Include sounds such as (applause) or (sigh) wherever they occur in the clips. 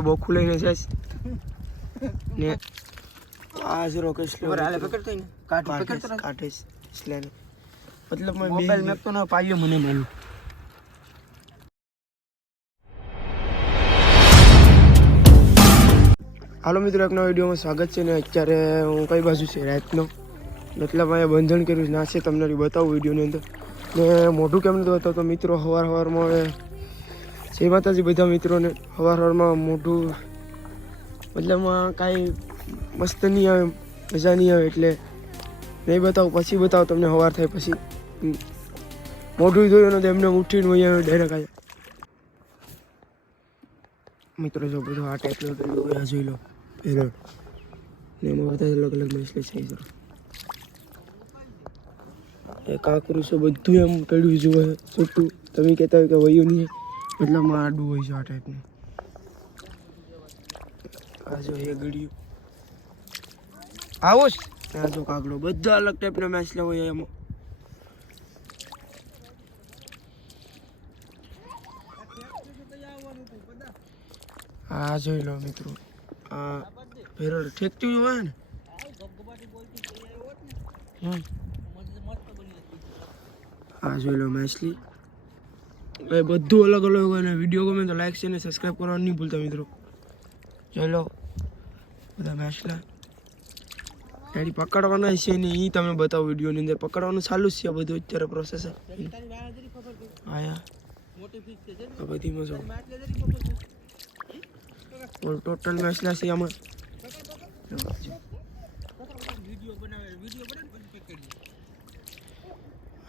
હવે બોખું લઈને જઈશ ને આ જરો કસલો હાલે પકડતો ને કાટ પકડતો કાઢીશ એટલે મતલબ મેં મોબાઈલ મેપ તો ન પાયો મને મને હાલો મિત્રો એક નવા વિડીયોમાં સ્વાગત છે ને અત્યારે હું કઈ બાજુ છે? રાતનો. મતલબ અહીંયા બંધન કર્યું છે. ના છે તમને બતાવું વિડીયોની અંદર. ને મોઢું કેમ નથી બતાવતો? મિત્રો સવાર સવારમાં હવે જય માતાજી બધા મિત્રોને. સવાર સવારમાં મોઢું મતલબ કાંઈ મસ્ત નહીં આવે, મજા નહીં આવે એટલે નહીં બતાવું, પછી બતાવું તમને સવાર થાય પછી. મોઢું જોયું તો એમને ઉઠીને હોય ડાયરેક્ટ આવ્યા મિત્રો જો બધું આ ટાઈપનું પેલું આ જોઈ લો. પેરોડ ને એમાં બધા અલગ અલગ મસલે છે જરા એ કાંકરું છે બધું એમ પડ્યું જુએ છૂટું. તમે કહેતા હોય કે વયું નહીં. મતલબ આડું હોય છે આ ટાઈપનું આ જો એ આવો જ. આ જો કાગડો. બધા અલગ ટાઈપના લેવો હોય એમાં. આ જોઈ લો મિત્રો. આ ભેરડ ઠેકતું હોય ને. હા જોઈ લો માછલી. એ બધું અલગ અલગ હોય ને વીડિયો ગમે તો લાઈક છે ને સબસ્ક્રાઈબ કરવાનું નહીં ભૂલતા મિત્રો. ચલો, બધા બેસલા. એની પકડવાના છે ને એ તમે બતાવો વિડીયોની અંદર. પકડવાનું ચાલુ છે બધું અત્યારે પ્રોસેસ આયા. આ બધી ટોટલ બેસલા છે આમાં.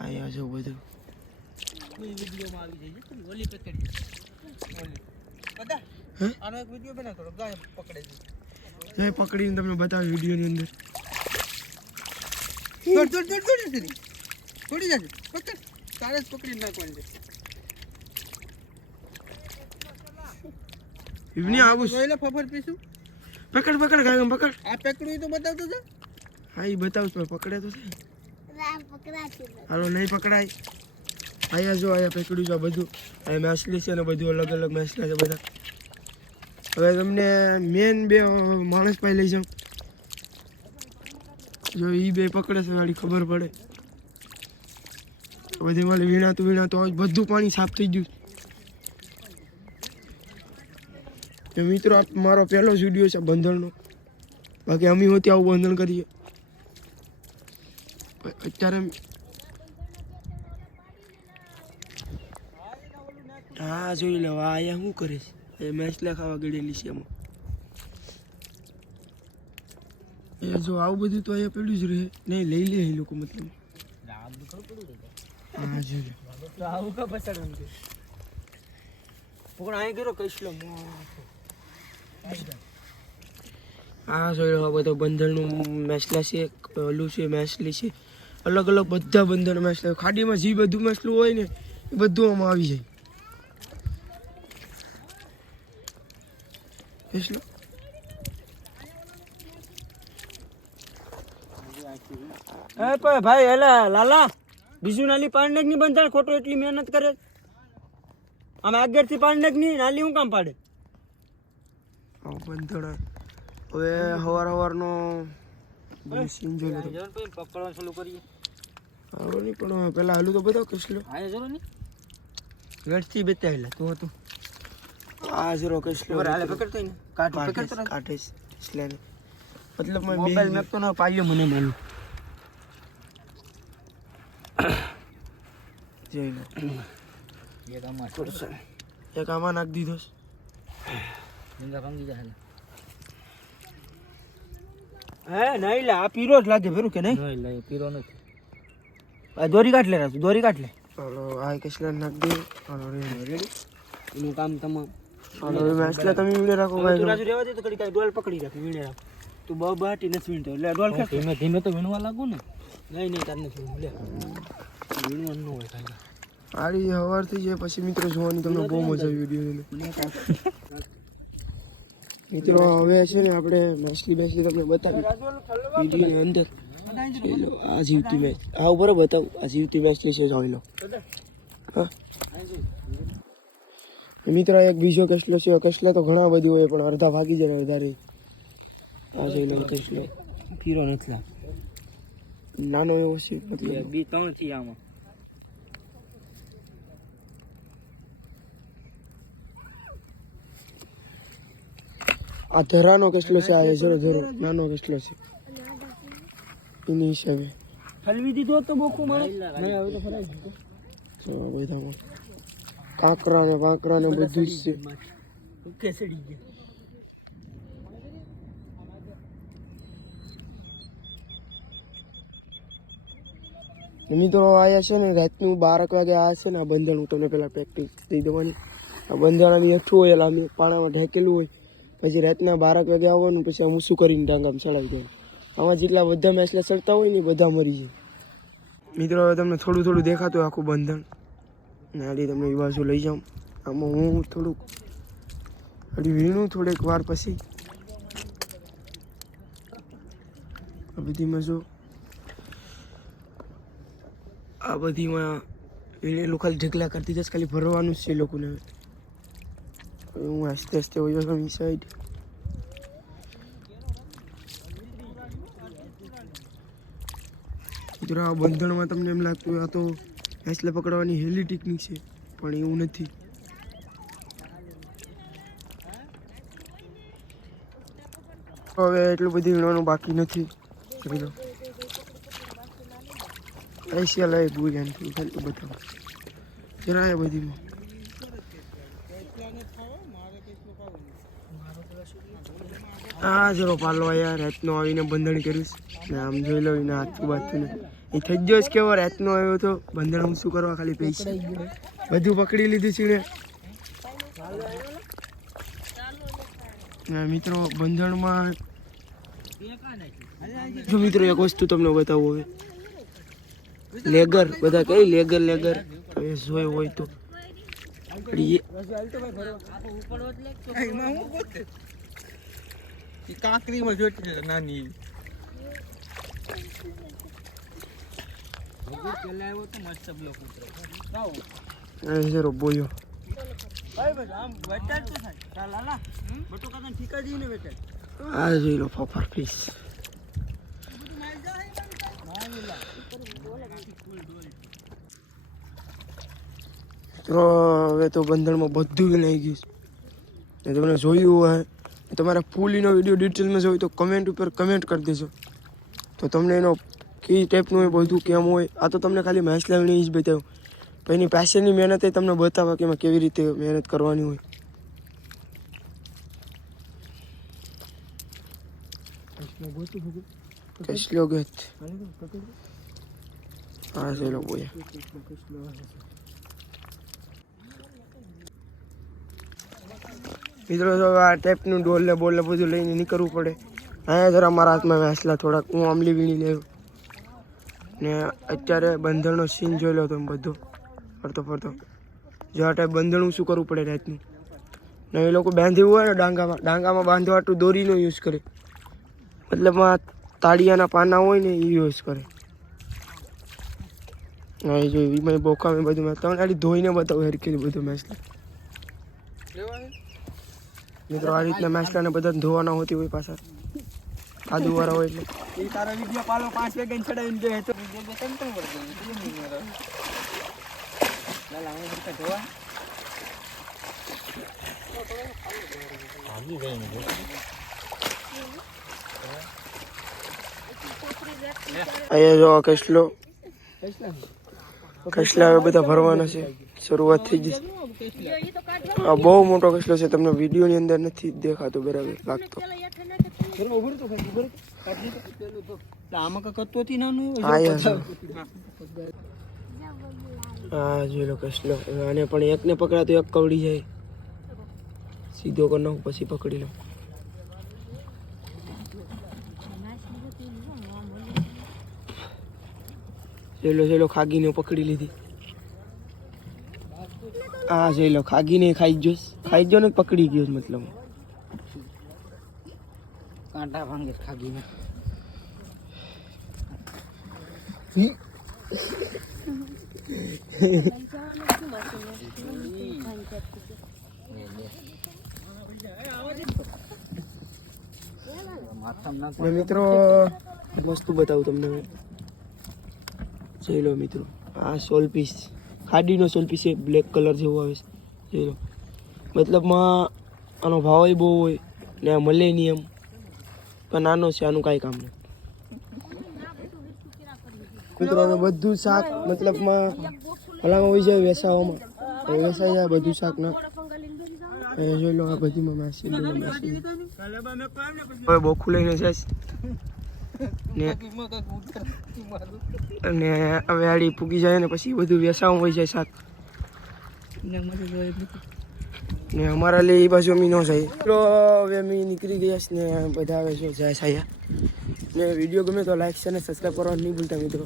આયા જો બધું. વિડીયોમાં આવી જાય. છે ઓલી પકડી ઓલી. બધા? આનો એક વીડિયો બના થોડો ગાય પકડે છે. એ પકડીને તમને બતાવ્યું વિડીયોની અંદર. દોડ દોડ દોડ દોડ સુધી. થોડી જાજે. પકડ. તારે જ પકડી નાખવાની છે. ઇવની આવું જોઈલે ફફર પીશું પકડ પકડ ગાયમ પકડ. આ પકડ્યું તો બતાવતો છે હા એ બતાવું પણ પકડે તો છે. હાલો નહીં પકડાય. આયા જો આયા પકડ્યું છે બધું. આ મેસલી છે ને બધું અલગ અલગ મેસલા છે બધા. હવે તમને મેન બે માણસ પાસે લઈ જાઉં. જો એ બે પકડે છે, વાળી ખબર પડે. બધી મારે વીણાતું વીણાતું હોય, બધું પાણી સાફ થઈ ગયું તો મિત્રો, આ મારો પહેલો વીડિયો છે બંધણનો. બાકી અમે હોતી આવું બંધણ કરીએ. અત્યારે હા જોઈ લો આ અહીંયા શું કરે છે? એ મેસલા ખાવા ગળેલી છે એમાં. એ જો આવું બધું તો અહીંયા પડ્યું જ રહે. નહીં લઈ લે એ લોકો મતલબ. હા લો. આવું કા છે પકડ અહીં ગયો કઈશલો આ જોઈ લો બધો બંધણનું મેસલા છે ઓલું છે મેસલી છે અલગ અલગ બધા બંધણ મેસલા ખાડીમાં જે બધું મેસલું હોય ને એ બધું આમાં આવી જાય. મેસલું એ પણ ભાઈ એલા લાલા બીજું નાલી પાડને નહીં બંધાણ ખોટો એટલી મહેનત કરે આમ આગળથી પાડને જ નહીં નાલી હું કામ પાડે? આ બંધણ. હવે હવાર સવારનો બધું સીન જોઈ લો પકડવાનું ચાલુ કરીએ. હાલો નહીં પણ પેલા હાલું તો બતાવ કસલો હા જરો ને? વેડથી બતાવેલા તું હતું. મોબાઈલ બે મેં તો ના પાડ્યો મને માલું જોઈ લો. એક આમાં નાખી દીધો છે. હે નહીં લે આ પીરો જ લાગે ફેરું કે નહીં? પીરો નથી. આ દોરી કાઢ લે રાજુ દોરી કાઢ લે. ચાલો આ કસલા નાખી દે રેડી એનું કામ તમામ. મેસલા તમે રાખો તું રાજુ રહેવા દે તો કડી કાંઈ ડોલ પકડી રાખ વીણે રાખ તું બહુ બાટી નથી વીણતો એટલે ડોલ ખેંચ ધીમે ધીમે તો વીણવા લાગુ ને. નહીં નહીં તાર નથી લે. વીણવાનું ન હોય કાંઈ આડી સવાર થઈ જાય પછી મિત્રો જોવાની તમને બહુ મજા આવી વીડિયો (laughs) મિત્રો હવે છે ને આપણે માછલી બેસલી તમને બતાવી. વિડીયોની અંદર. આ જીવતી મેચ. આ ઉપર બતાવું. આ જીવતી મેચલી છે જોઈ લો. હા. મિત્રો એક બીજો કેસલો છે. કેસલા તો ઘણા બધી હોય પણ અડધા ભાગી જાય અડધા રહી આ જોઈ લો કેસલો. પીરો નથી નાનો એવો છે મતલબ. બી ત્રણથી આમાં. આ ધરાનો કેસલો છે આ જરો ધરો. નાનો કેસલો છે. એની હિસાબે. હલવી દીધો તો બોખું મળે હવે તો ફરાઈ ગયું બધા કાંકરા ને વાંકરા ને બધું જ છે. મિત્રો આયા છે ને રાતનું બારક વાગે આ છે ને આ બંધણ હું તમને પેલા પ્રેક્ટિસ દઈ દેવાની. આ બંધાણાની અઠું હોય એટલે આમ પાણામાં ઢેકેલું હોય. પછી રાતના બારક વાગે આવવાનું પછી હું શું કરીને ડાંગામ ચડાવી દેવાનું. આમાં જેટલા બધા મેસલા ચડતા હોય ને બધા મરી જાય. મિત્રો હવે તમને થોડું થોડું દેખાતું આખું બંધણ ને હાલી તમને એ બાજુ લઈ જાઉં. આમાં હું થોડુંક હજી વીણું થોડેક વાર પછી. આ બધીમાં જો, આ બધીમાં લોકો ખાલી ઢગલા કરતી જશ ખાલી ભરવાનું છે એ લોકોને હું આસ્તે આસ્તે હોય છું એ સાઈડ મિત્રો, આ બંધણમાં તમને એમ લાગતું આ તો ભેંસલા પકડવાની હેલી ટેકનિક છે, પણ એવું નથી. હવે એટલું બધું વીણવાનું બાકી નથી. જોઈ લો. એશિયા લાય ભૂલ્યા એટલું બધું બતાવો. જરાય બધીમાં. આ જરો પાલો યાર, રાતનો આવીને બંધણ કરીશ. ને આમ જોઈ લો, એના હાથું બાથું ને એ થઈ ગયો જ કેવો રાતનો આવ્યો તો. બંદર હું શું કરવા ખાલી પૈસા. બધું પકડી લીધું છે ને મિત્રો બંધણમાં જો મિત્રો એક વસ્તુ તમને બતાવું હવે. લેગર બધા કઈ લેગર લેગર? એ જોઈ હોય તો. કાંકરીમાં જોઈતી નાની. બોયો આ જોઈ લો ફીસ મિત્રો, હવે તો બંધણમાં બધું વિનાઈ ગયું ને તમને જોયું હોય તમારા પુલીનો વીડિયો ડિટેલમાં જોયું તો કમેન્ટ ઉપર કમેન્ટ કરી દેજો. તો તમને એનો કઈ ટાઈપનું હોય બધું કેમ હોય? આ તો તમને ખાલી મહેશ લાવીને જ બતાવ્યું પણ એની પાછળની મહેનત એ તમને બતાવે કે એમાં કેવી રીતે મહેનત કરવાની હોય. કસલો હા ચલો બોયા. મિત્રો આ ટાઈપનું ડોલ ને બોલ ને બધું લઈને નીકળવું પડે. અહીંયા જરા મારા હાથમાં વેસલા થોડાક. હું આમલી વીણી લેવું. ને અત્યારે બંધણનો સીન જોઈ લો તમે બધો. ફરતો ફરતો. જો આ ટાઈપ બંધણું શું કરવું પડે રાતનું? ને એ લોકો બાંધ્યું હોય ને ડાંગામાં ડાંગામાં બાંધવા હાટુ દોરીનો યુઝ કરે. મતલબમાં તાળિયાના પાના હોય ને એ યુઝ કરે. હા એ જો એમાં બોકા મેં બધું મેં તમને ખાલી ધોઈને બતાવું હરખી બધું મેસલા. મિત્રો આ રીતના મેસલાને બધા ધોવાના હોતી હોય પાછા. કાદુ વાળા હોય એટલે. એ તારો વિડિયો પાલો 5 વાગે ચડાવીને દે તો. વિડિયો બે કેમ કેમ પડે લાલા હું હરકા જોવા અહીંયા જો આ કસલો. કસલા બધા ભરવાના છે. શરૂઆત થઈ જશે આ બહુ મોટો કસલો છે. તમને વિડીયોની અંદર નથી દેખાતો બરાબર લાગતો. હા જોઈ લો કસલો આને પણ એકને પકડાતો એક કવડી જાય. સીધો કરી નાખું પછી પકડી લઉં જોઈ લો ખાગીને પકડી લીધી. હા જોઈ લો ખાગીને ખાઈ જ ખાઈ જો ને પકડી ગયો મતલબ. કાંટા ભાંગે ખાગીને મિત્રો વસ્તુ બતાવું તમને. જોઈ લો મિત્રો આ સોલ પીસ ખાડીનો સોલ પીસ છે બ્લેક કલર જેવો આવે છે. જોઈ લો મતલબમાં આનો ભાવ બહુ હોય ને મળે નહીં એમ પણ નાનો છે આનું કાંઈ કામ નહીં કૂતરાનું બધું શાક મતલબમાં ભલામાં હોય જાય વેસાવામાં. વેસાઈ જાય બધું શાક ના. એ જોઈ લો આ બધીમાં માસી હવે બોખું લઈને છે. ને અને હવે આડી પૂકી જાય ને પછી બધું વેસાવામાં હોય જાય શાક. ને અમારા લે એ બાજુ અમી ન જાય તો હવે અમે નીકળી ગયા છે ને બધા હવે શું જાય સાયા ને વીડિયો ગમે તો લાઈક છે ને સબસ્ક્રાઈબ કરવાનું નહીં ભૂલતા મિત્રો.